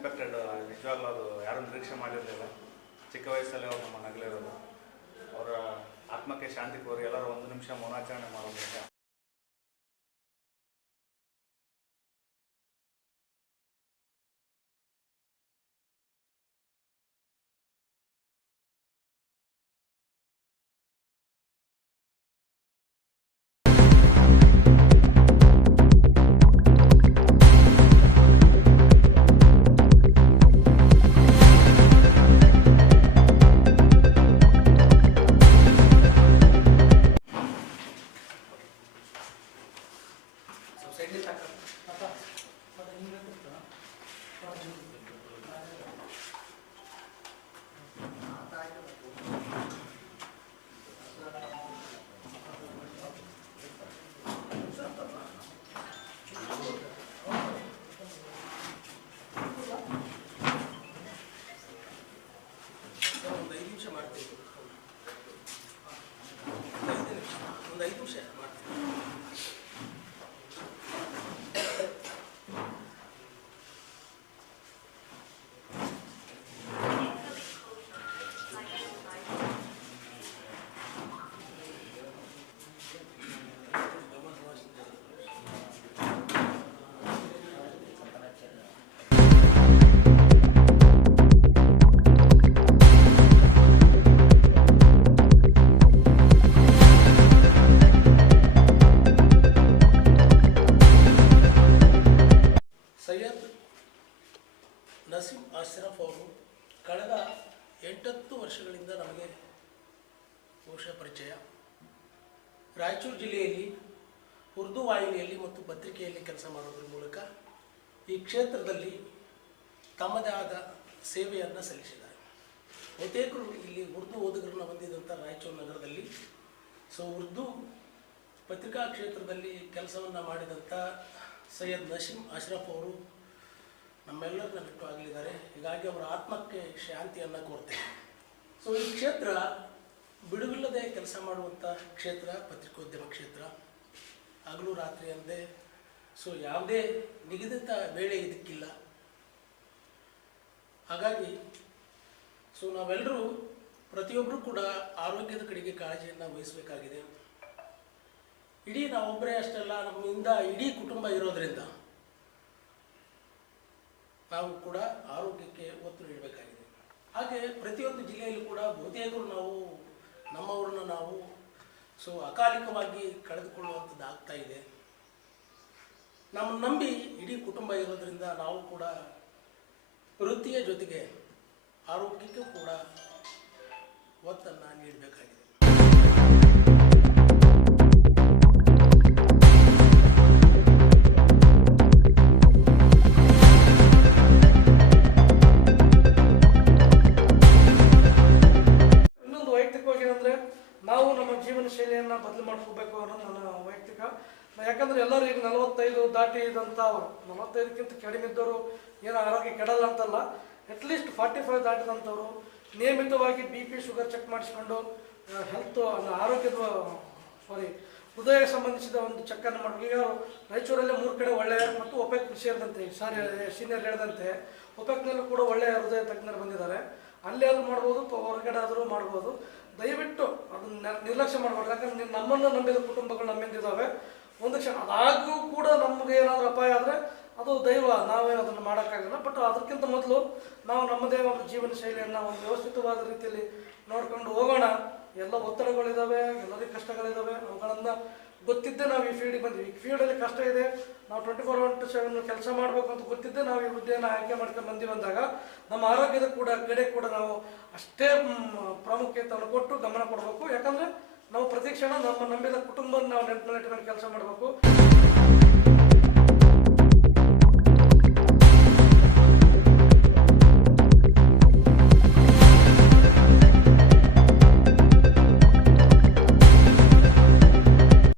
Unexpected. ನಿಜವಾಗ್ಲೂ ಅದು ಯಾರೂ ನಿರೀಕ್ಷೆ ಮಾಡಿರಲಿಲ್ಲ. ಚಿಕ್ಕ ವಯಸ್ಸಲ್ಲಿ ಅವ್ರು ನಮ್ಮ ನಗಲಿರೋದು. ಅವರ ಆತ್ಮಕ್ಕೆ ಶಾಂತಿ ಕೋರಿ ಎಲ್ಲರೂ ಒಂದು ನಿಮಿಷ ಮೌನಾಚರಣೆ ಮಾಡೋದು. ಸೈಯದ್ ನಸೀಮ್ ಅಶ್ರಫ್ ಅವರು ಕಳೆದ 8 ವರ್ಷಗಳಿಂದ ನಮಗೆ ಬಹುಶಃ ಪರಿಚಯ. ರಾಯಚೂರು ಜಿಲ್ಲೆಯಲ್ಲಿ ಉರ್ದು ವಾಹಿನಿಯಲ್ಲಿ ಮತ್ತು ಪತ್ರಿಕೆಯಲ್ಲಿ ಕೆಲಸ ಮಾಡೋದ್ರ ಮೂಲಕ ಈ ಕ್ಷೇತ್ರದಲ್ಲಿ ತಮ್ಮದೇ ಆದ ಸೇವೆಯನ್ನು ಸಲ್ಲಿಸಿದ್ದಾರೆ. ಬಹುತೇಕರು ಇಲ್ಲಿ ಉರ್ದು ಓದುಗರನ್ನು ಹೊಂದಿದಂಥ ರಾಯಚೂರು ನಗರದಲ್ಲಿ ಉರ್ದು ಪತ್ರಿಕಾ ಕ್ಷೇತ್ರದಲ್ಲಿ ಕೆಲಸವನ್ನು ಮಾಡಿದಂಥ ಸೈಯದ್ ನಸೀಮ್ ಅಶ್ರಫ್ ಅವರು ನಮ್ಮೆಲ್ಲರನ್ನ ಬಿಟ್ಟು ಆಗಲಿದ್ದಾರೆ. ಹೀಗಾಗಿ ಅವರ ಆತ್ಮಕ್ಕೆ ಶಾಂತಿಯನ್ನು ಕೋರ್ತೇವೆ. ಈ ಕ್ಷೇತ್ರ ಬಿಡುವಿಲ್ಲದೆ ಕೆಲಸ ಮಾಡುವಂಥ ಕ್ಷೇತ್ರ, ಪತ್ರಿಕೋದ್ಯಮ ಕ್ಷೇತ್ರ. ಹಗಲು ರಾತ್ರಿ ಅಂದೇ ಯಾವುದೇ ನಿಗದಿತ ವೇಳೆ ಇದಕ್ಕಿಲ್ಲ. ಹಾಗಾಗಿ ನಾವೆಲ್ಲರೂ ಪ್ರತಿಯೊಬ್ಬರೂ ಕೂಡ ಆರೋಗ್ಯದ ಕಡೆಗೆ ಕಾಳಜಿಯನ್ನು ವಹಿಸಬೇಕಾಗಿದೆ. ಇಡೀ ನಾವೊಬ್ಬರೇ ಅಷ್ಟೆಲ್ಲ, ನಮ್ಮಿಂದ ಇಡೀ ಕುಟುಂಬ ಇರೋದರಿಂದ ನಾವು ಕೂಡ ಆರೋಗ್ಯಕ್ಕೆ ಒತ್ತು ನೀಡಬೇಕಾಗಿದೆ. ಹಾಗೆ ಪ್ರತಿಯೊಂದು ಜಿಲ್ಲೆಯಲ್ಲೂ ಕೂಡ ಬಹುತೇಕರು ನಾವು ನಮ್ಮವರನ್ನು ನಾವು ಅಕಾಲಿಕವಾಗಿ ಕಳೆದುಕೊಳ್ಳುವಂಥದ್ದು ಆಗ್ತಾ ಇದೆ. ನಮ್ಮನ್ನು ನಂಬಿ ಇಡೀ ಕುಟುಂಬ ಇರೋದರಿಂದ ನಾವು ಕೂಡ ವೃತ್ತಿಯ ಜೊತೆಗೆ ಆರೋಗ್ಯಕ್ಕೂ ಕೂಡ ಒತ್ತನ್ನು ನೀಡಬೇಕಾಗಿದೆ. ಇನ್ನೊಂದು ವೈಯಕ್ತಿಕವಾಗಿ ಏನಂದರೆ, ನಾವು ನಮ್ಮ ಜೀವನ ಶೈಲಿಯನ್ನು ಬದಲು ಮಾಡ್ಕೋಬೇಕು ಅನ್ನೋದು ನನ್ನ ವೈಯಕ್ತಿಕ. ಯಾಕಂದರೆ ಎಲ್ಲರೂ ಈಗ 45 ದಾಟಿದಂಥವ್ರು, 45ಕ್ಕಿಂತ ಕಡಿಮೆ ಇದ್ದವರು ಏನೋ ಆರೋಗ್ಯ ಕೆಡಲ್ಲ ಅಂತಲ್ಲ, ಅಟ್ಲೀಸ್ಟ್ 45 ದಾಟಿದಂಥವ್ರು ನಿಯಮಿತವಾಗಿ BP ಶುಗರ್ ಚೆಕ್ ಮಾಡಿಸ್ಕೊಂಡು ಆರೋಗ್ಯದ ಹೃದಯ ಸಂಬಂಧಿಸಿದ ಒಂದು ಚೆಕ್ಕನ್ನು ಮಾಡಬೇಕು. ಈಗ ರಾಯಚೂರಲ್ಲೇ 3 ಕಡೆ ಒಳ್ಳೆಯ ಮತ್ತು ಒಪೆಕ್ ಸೇರಿದಂತೆ ಸೀನಿಯರ್ ಹೇಳಿದಂತೆ ಒಪೆಕ್ನಲ್ಲೂ ಕೂಡ ಒಳ್ಳೆಯ ಹೃದಯ ತಜ್ಞರು ಬಂದಿದ್ದಾರೆ. ಅಲ್ಲೇ ಅದು ಮಾಡ್ಬೋದು, ಹೊರಗಡೆ ಆದರೂ ಮಾಡ್ಬೋದು. ದಯವಿಟ್ಟು ಅದನ್ನ ನಿರ್ಲಕ್ಷ್ಯ ಮಾಡಬಾರ್ದು. ಯಾಕಂದ್ರೆ ನಮ್ಮನ್ನು ನಂಬಿದ ಕುಟುಂಬಗಳು ನಮ್ಮಿಂದಿದ್ದಾವೆ. ಒಂದು ಕ್ಷಣ ಅದಾಗೂ ಕೂಡ ನಮಗೆ ಏನಾದರೂ ಅಪಾಯ ಆದರೆ ಅದು ದೈವ, ನಾವೇ ಅದನ್ನು ಮಾಡೋಕ್ಕಾಗಲ್ಲ. ಬಟ್ ಅದಕ್ಕಿಂತ ಮೊದಲು ನಾವು ನಮ್ಮದೇ ಒಂದು ಜೀವನ ಶೈಲಿಯನ್ನು ಒಂದು ವ್ಯವಸ್ಥಿತವಾದ ರೀತಿಯಲ್ಲಿ ನೋಡ್ಕೊಂಡು ಹೋಗೋಣ. ಎಲ್ಲ ಒತ್ತಡಗಳಿದ್ದಾವೆ, ಎಲ್ಲರಿಗೂ ಕಷ್ಟಗಳಿದ್ದಾವೆ. ಅವುಗಳನ್ನು ಗೊತ್ತಿದ್ದೇ ನಾವು ಈ ಫೀಲ್ಡಿಗೆ ಬಂದ್ವಿ. ಈ ಫೀಲ್ಡಲ್ಲಿ ಕಷ್ಟ ಇದೆ, ನಾವು 24/7 ಕೆಲಸ ಮಾಡಬೇಕು ಅಂತ ಗೊತ್ತಿದ್ದೇ ನಾವು ಈ ಹುದ್ದೆಯನ್ನು ಆಯ್ಕೆ ಮಾಡ್ಕೊಂಡು ಬಂದೀವಿ ಅಂದಾಗ ನಮ್ಮ ಆರೋಗ್ಯದ ಕಡೆ ಕೂಡ ನಾವು ಅಷ್ಟೇ ಪ್ರಾಮುಖ್ಯತೆಯನ್ನು ಕೊಟ್ಟು ಗಮನ ಕೊಡಬೇಕು. ಯಾಕಂದರೆ ನಾವು ಪ್ರತಿ ಕ್ಷಣ ನಮ್ಮ ನಂಬಿದ ಕುಟುಂಬವನ್ನು ನಾವು ನೆನಪಿನಲ್ಲಿಟ್ಕೊಂಡು ಕೆಲಸ ಮಾಡಬೇಕು.